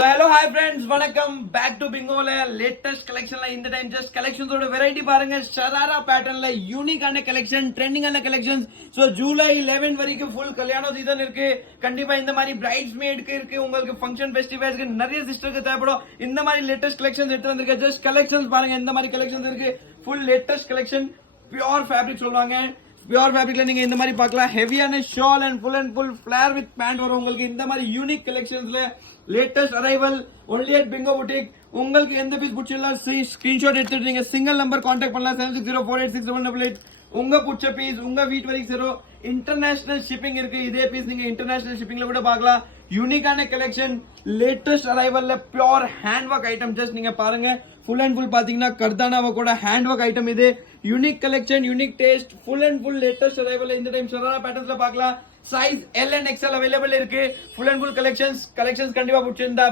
Hello hi friends, வணக்கம். Back to பிங்கோல latest கலெக்ஷன்ல இந்த time just கலெக்ஷன்ஸோட variety பாருங்க. ஷராரா பேட்டர்ன்ல யூனிக்கான கலெக்ஷன், ட்ரெண்டிங்கான கலெக்ஷன்ஸ். ஸோ ஜூலை 11 வரைக்கும் ஃபுல் கல்யாண சீசன் இருக்கு. கண்டிப்பா இந்த மாதிரி பிரைட்ஸ் மேட்க்கு இருக்கு, உங்களுக்கு ஃபங்க்ஷன் ஃபெஸ்டிவல்ஸ்க்கு நிறைய சிஸ்டருக்கு தேவைப்படும். இந்த மாதிரி லேட்டஸ்ட் கலெக்ஷன்ஸ் எடுத்து வந்திருக்கேன். ஜஸ்ட் கலெக்ஷன்ஸ் பாருங்க, இந்த மாதிரி கலெக்ஷன்ஸ் இருக்கு. Full latest collection, pure fabric சொல்லுவாங்க. பியூர் ஃபேப்ரிக்ல நீங்க இந்த மாதிரி பார்க்கலாம். ஹெவியான shawl and full flare with pant வரும் உங்களுக்கு. இந்த மாதிரி யூனிக் கலெக்ஷன்ஸ்ல latest arrival only at Bingo boutique. உங்களுக்கு எந்த பீஸ் பிடிச்சிருந்தா ஸ்கிரீன்ஷாட் எடுத்துட்டு நீங்க சிங்கிள் நம்பர் கான்டாக்ட் பண்ணலாம். 7604867888. உங்க பிடிச்ச பீஸ் உங்க வீட்டு வரைக்கும் சேரும். இன்டர்நேஷனல் ஷிப்பிங் இருக்கு. இதே பீஸ் நீங்க இன்டர்நேஷனல் ஷிப்பிங்ல கூட பார்க்கலாம். யூனிக்கான கலெக்ஷன், லேட்டஸ்ட் அரைவல்ல pure hand work item. Just நீங்க பாருங்க, ஃபுல் அண்ட் ஃபுல் பாத்தீங்கன்னா கர்தானாவை கூட ஹேண்ட் ஒர்க் ஐட்டம். இது unique collection, unique taste, full and full latest arrival. இந்த டைம் ஷராரா பேட்டர்ன்ஸ்ல பார்க்கலாம். Size L and XL available இருக்கு. ஃபுல் அண்ட் ஃபுல் கலெக்ஷன்ஸ் கண்டிப்பா பிடிச்சிருந்தா